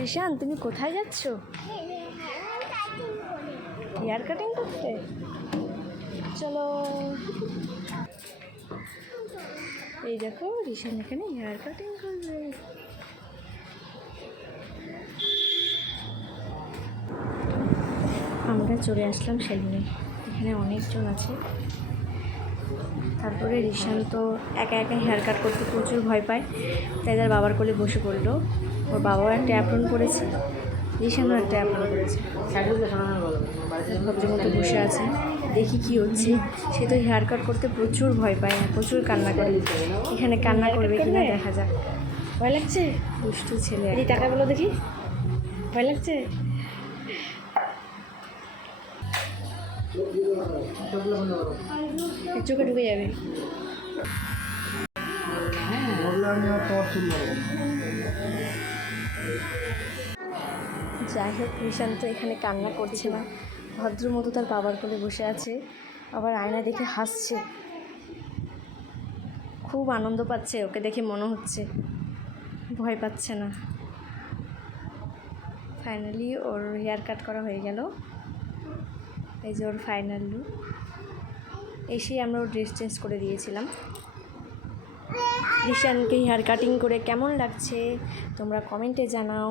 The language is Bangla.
রিশান, তুমি কোথায় যাচ্ছ? হেয়ার কাটিং করতে? চলো। এই দেখো, রিশান এখানে হেয়ার কাটিং করবে। আমরা চলে আসলাম সেলুনে। এখানে অনেকজন আছে। তারপরে রিশান তো একা একা হেয়ার কাট করতে প্রচুর ভয় পায়, তাই তার বাবার কোলে বসে পড়লো। ওর বাবাও একটা অ্যাপ্রন করেছে, রিশানও একটা অ্যাপ্রন করেছে। ভদ্রমতো বসে আছে, দেখি কি হচ্ছে। সে তো হেয়ার কাট করতে প্রচুর ভয় পায়, প্রচুর কান্না করে। এখানে কান্না করবে কিনা দেখা যাক। ভয় লাগছে? দুষ্টু ছেলে। এই টাকা বলো দেখি, ভয় লাগছে? চোখে ঢুকে যাবে। যাই হোক, রিশান তো এখানে কান্না করছে না, ভদ্রমতো তার বাবার কোলে বসে আছে। আবার আয়না দেখে হাসছে, খুব আনন্দ পাচ্ছে। ওকে দেখে মনে হচ্ছে ভয় পাচ্ছে না। ফাইনালি ওর হেয়ার কাট করা হয়ে গেল। এই যে ওর ফাইনাল লুক। এসেই আমরা ওর ড্রেস চেঞ্জ করে দিয়েছিলাম। রিশানকে হেয়ার কাটিং করে কেমন লাগছে তোমরা কমেন্টে জানাও।